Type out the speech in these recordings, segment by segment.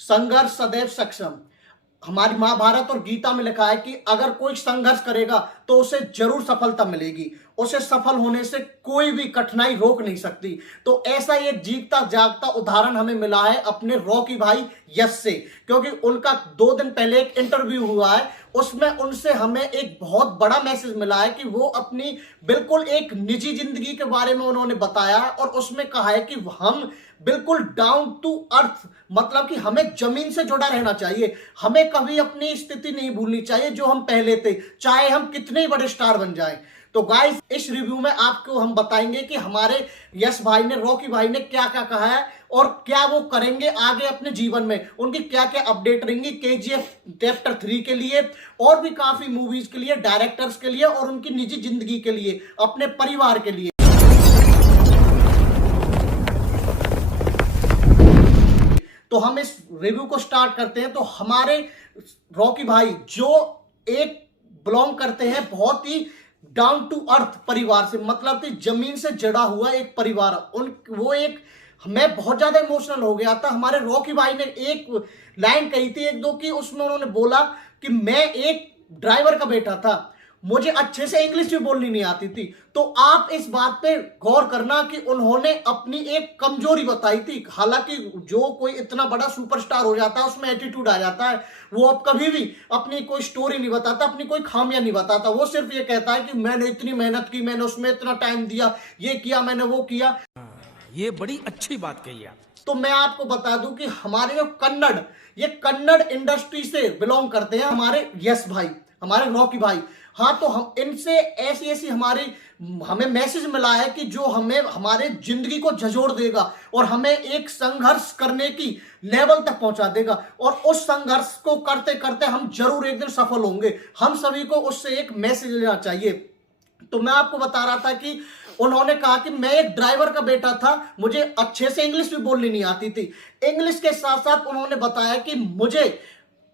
संघर्ष सदैव सक्षम। हमारी महाभारत और गीता में लिखा है कि अगर कोई संघर्ष करेगा तो उसे जरूर सफलता मिलेगी, उसे सफल होने से कोई भी कठिनाई रोक नहीं सकती। तो ऐसा ही एक जीता जागता उदाहरण हमें मिला है अपने रॉकी भाई यश से, क्योंकि उनका 2 दिन पहले एक इंटरव्यू हुआ है, उसमें उनसे हमें एक बहुत बड़ा मैसेज मिला है कि वो अपनी बिल्कुल एक निजी जिंदगी के बारे में उन्होंने बताया है और उसमें कहा है कि हम बिल्कुल डाउन टू अर्थ, मतलब कि हमें जमीन से जुड़ा रहना चाहिए, हमें कभी अपनी स्थिति नहीं भूलनी चाहिए जो हम पहले थे, चाहे हम कितने बड़े स्टार बन जाएं। तो गाइस, इस रिव्यू में आपको हम बताएंगे कि हमारे यश भाई ने, रॉकी भाई ने क्या क्या कहा है और क्या वो करेंगे आगे अपने जीवन में, उनकी क्या क्या अपडेट रहेंगी केजीएफ चैप्टर 3 के लिए और भी काफी मूवीज के लिए, डायरेक्टर्स के लिए और उनकी निजी जिंदगी के लिए, अपने परिवार के लिए। तो हम इस रिव्यू को स्टार्ट करते हैं। तो हमारे रॉकी भाई जो एक बिलोंग करते हैं बहुत ही डाउन टू अर्थ परिवार से, मतलब कि जमीन से जड़ा हुआ एक परिवार, वो एक, मैं बहुत ज्यादा इमोशनल हो गया था। हमारे रॉकी भाई ने एक लाइन कही थी, एक दो की, उसमें उन्होंने बोला कि मैं एक ड्राइवर का बेटा था, मुझे अच्छे से इंग्लिश भी बोलनी नहीं आती थी। तो आप इस बात पे गौर करना कि उन्होंने अपनी एक कमजोरी बताई थी। हालांकि जो कोई इतना बड़ा सुपरस्टार हो जाता है उसमें एटीट्यूड आ जाता है, वो अब कभी भी अपनी कोई स्टोरी नहीं बताता, अपनी कोई खामियां नहीं बताता, वो सिर्फ ये कहता है कि मैंने इतनी मेहनत की, मैंने उसमें इतना टाइम दिया, ये किया, मैंने वो किया। ये बड़ी अच्छी बात कही आप। तो मैं आपको बता दूं कि हमारे जो ये कन्नड़ इंडस्ट्री से बिलोंग करते हैं हमारे यश भाई, हमारे रॉकी भाई। हाँ, तो हम इनसे ऐसी ऐसी हमें मैसेज मिला है कि जो हमें हमारे जिंदगी को झंझोड़ देगा और हमें एक संघर्ष करने की लेवल तक पहुंचा देगा, और उस संघर्ष को करते करते हम जरूर एक दिन सफल होंगे। हम सभी को उससे एक मैसेज लेना चाहिए। तो मैं आपको बता रहा था कि उन्होंने कहा कि मैं एक ड्राइवर का बेटा था, मुझे अच्छे से इंग्लिश भी बोलनी नहीं आती थी। इंग्लिश के साथ साथ उन्होंने बताया कि मुझे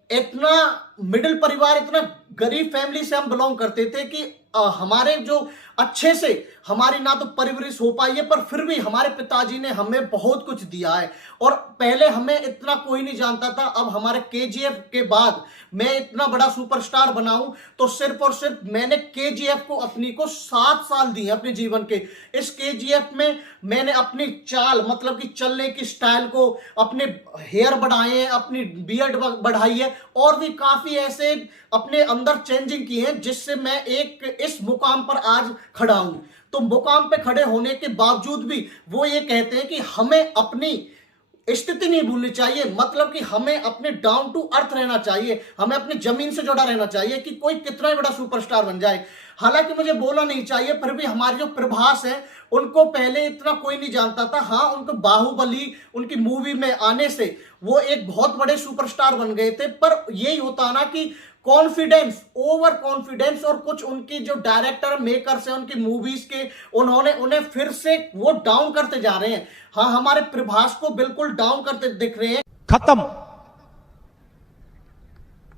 इतना मिडिल परिवार, इतना गरीब फैमिली से हम बिलोंग करते थे कि हमारे जो अच्छे से हमारी ना तो परवरिश हो पाई है, पर फिर भी हमारे पिताजी ने हमें बहुत कुछ दिया है। और पहले हमें इतना कोई नहीं जानता था, अब हमारे केजीएफ के बाद मैं इतना बड़ा सुपरस्टार बना हूं तो सिर्फ और सिर्फ मैंने केजीएफ को अपनी को 7 साल दिए अपने जीवन के। इस केजीएफ में मैंने अपनी चाल, मतलब कि चलने की स्टाइल को, अपने हेयर बढ़ाए हैं, अपनी बियर्ड बढ़ाई है और भी काफी ऐसे अपने अंदर चेंजिंग की है, जिससे मैं एक इस मुकाम पर आज खड़ा हूं। तो मुकाम पे खड़े होने के बावजूद भी वो ये कहते हैं कि हमें अपनी स्थिति नहीं भूलनी चाहिए, मतलब कि हमें अपने डाउन टू अर्थ रहना चाहिए, हमें अपनी जमीन से जुड़ा रहना चाहिए कि कोई कितना ही बड़ा सुपरस्टार बन जाए। हालांकि मुझे बोलना नहीं चाहिए, फिर भी हमारे जो प्रभास है उनको पहले इतना कोई नहीं जानता था। हाँ, उनको बाहुबली उनकी मूवी में आने से वो एक बहुत बड़े सुपरस्टार बन गए थे, पर यही होता ना कि कॉन्फिडेंस, ओवर कॉन्फिडेंस, और कुछ उनकी जो डायरेक्टर मेकर्स हैं उनकी मूवीज के, उन्होंने उन्हें फिर से वो डाउन करते जा रहे हैं। हाँ, हमारे प्रभास को बिल्कुल डाउन करते दिख रहे हैं। खत्म,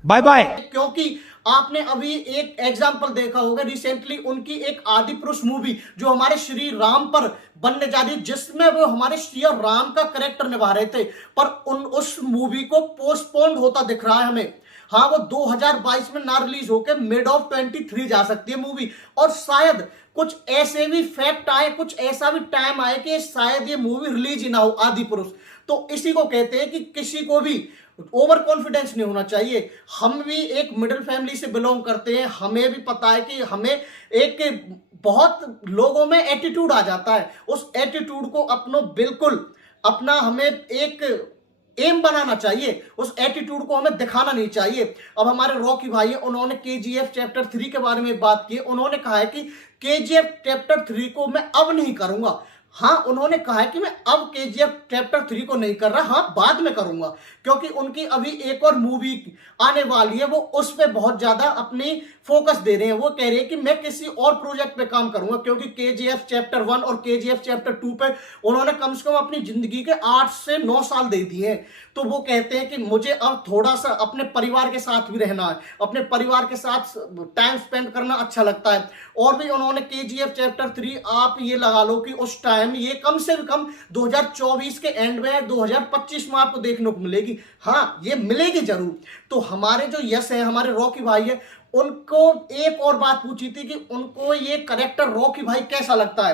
बाय बाय। क्योंकि आपने अभी एक एग्जांपल देखा होगा रिसेंटली, उनकी एक आदि पुरुष मूवी जो हमारे श्री राम पर बनने जा रही है, जिसमें वो हमारे श्री राम का कैरेक्टर निभा रहे थे, पर उस मूवी को पोस्टपोन्ड होता दिख रहा है हमें। हाँ, वो 2022 में ना रिलीज होकर मिड ऑफ 23 जा सकती है मूवी, और शायद कुछ ऐसे भी फैक्ट आए, कुछ ऐसा भी टाइम आए कि शायद ये मूवी रिलीज ही ना हो, आदि पुरुष। तो इसी को कहते हैं कि किसी को भी ओवर कॉन्फिडेंस नहीं होना चाहिए। हम भी एक मिडिल फैमिली से बिलोंग करते हैं, हमें भी पता है कि हमें एक, बहुत लोगों में एटीट्यूड आ जाता है, उस एटीट्यूड को बिल्कुल अपना हमें एक एम बनाना चाहिए, उस एटीट्यूड को हमें दिखाना नहीं चाहिए। अब हमारे रॉकी भाई, उन्होंने केजीएफ चैप्टर 3 के बारे में बात की, उन्होंने कहा है कि केजीएफ चैप्टर 3 को मैं अब नहीं करूंगा। हाँ, उन्होंने कहा है कि मैं अब केजीएफ चैप्टर 3 को नहीं कर रहा, हाँ बाद में करूंगा, क्योंकि उनकी अभी एक और मूवी आने वाली है, वो उस पर बहुत ज्यादा अपनी फोकस दे रहे हैं। वो कह रहे हैं कि मैं किसी और प्रोजेक्ट पे काम करूंगा, क्योंकि केजीएफ चैप्टर 1 और केजीएफ चैप्टर 2 पे उन्होंने कम से कम अपनी जिंदगी के 8 से 9 साल दे दिए हैं। तो वो कहते हैं कि मुझे अब थोड़ा सा अपने परिवार के साथ भी रहना है, अपने परिवार के साथ टाइम स्पेंड करना अच्छा लगता है। और भी उन्होंने केजीएफ चैप्टर 3, आप ये लगा लो कि उस टाइम टाइम ये कम से कम 2024 के एंड में 2025 में आपको देखने को मिलेगी। हाँ, ये मिलेगी जरूर। तो हमारे जो यस है, हमारे रॉकी भाई है, उनको एक और बात पूछी थी कि उनको ये करेक्टर रॉकी भाई कैसा लगता है।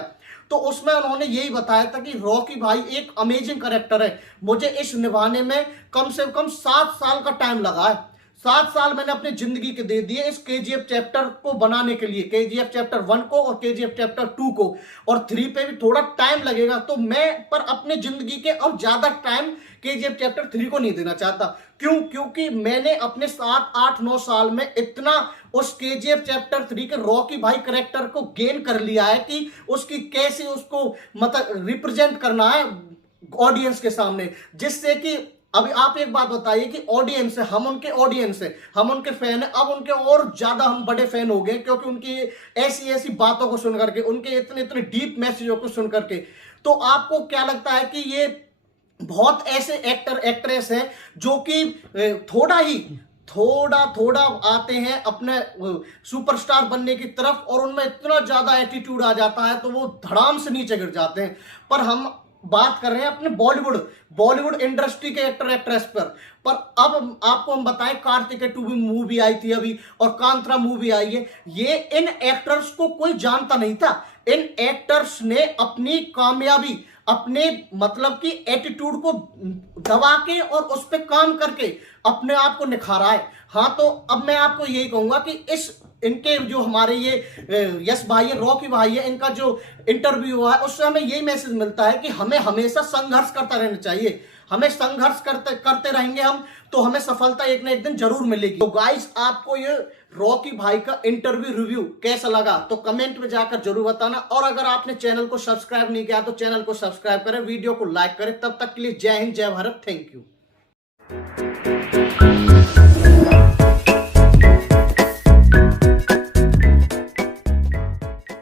तो उसमें उन्होंने यही बताया था कि रॉकी भाई एक अमेजिंग करेक्टर है, मुझे इस निभाने में कम से कम 7 साल का टाइम लगा है। 7 साल मैंने अपनी जिंदगी के दे दिए इस केजीएफ चैप्टर को बनाने के लिए, केजीएफ चैप्टर 1 को और केजीएफ चैप्टर 2 को, और 3 पे भी थोड़ा टाइम लगेगा। तो मैं पर अपने जिंदगी के और ज्यादा टाइम केजीएफ चैप्टर 3 को नहीं देना चाहता। क्यों? क्योंकि मैंने अपने 7, 8, 9 साल में इतना उस केजीएफ चैप्टर 3 के रॉकी भाई करेक्टर को गेन कर लिया है कि उसकी कैसे उसको मतलब रिप्रेजेंट करना है ऑडियंस के सामने, जिससे कि अभी आप एक बात बताइए कि ऑडियंस है, हम उनके ऑडियंस है, हम उनके फैन है। अब उनके और ज्यादा हम बड़े फैन हो गए, क्योंकि उनकी ऐसी ऐसी बातों को सुन करके, उनके इतने इतने डीप मैसेजों को सुन करके। तो आपको क्या लगता है कि ये बहुत ऐसे एक्टर एक्ट्रेस हैं जो कि थोड़ा आते हैं अपने सुपरस्टार बनने की तरफ, और उनमें इतना ज्यादा एटीट्यूड आ जाता है तो वो धड़ाम से नीचे गिर जाते हैं। पर हम बात कर रहे हैं अपने बॉलीवुड इंडस्ट्री के एक्टर एक्ट्रेस पर अब आपको हम बताएं, कार्तिकेय 2 मूवी आई थी अभी, और कांतारा मूवी आई है। ये इन एक्टर्स को कोई जानता नहीं था। इन एक्टर्स ने अपनी कामयाबी अपने मतलब कि एटीट्यूड को दबा के और उस पर काम करके अपने आप को निखारा है। हाँ, तो अब मैं आपको यही कहूंगा कि इनके जो हमारे ये यस भाई है, रॉकी भाई है, इनका जो इंटरव्यू हुआ है उससे हमें यही मैसेज मिलता है कि हमें हमेशा संघर्ष करता रहना चाहिए। हमें संघर्ष करते रहेंगे हम, तो हमें सफलता एक ना एक दिन जरूर मिलेगी। तो गाइस, आपको ये रॉकी भाई का इंटरव्यू रिव्यू कैसा लगा तो कमेंट में जाकर जरूर बताना, और अगर आपने चैनल को सब्सक्राइब नहीं किया तो चैनल को सब्सक्राइब करें, वीडियो को लाइक करें। तब तक के लिए जय हिंद, जय भारत, थैंक यू।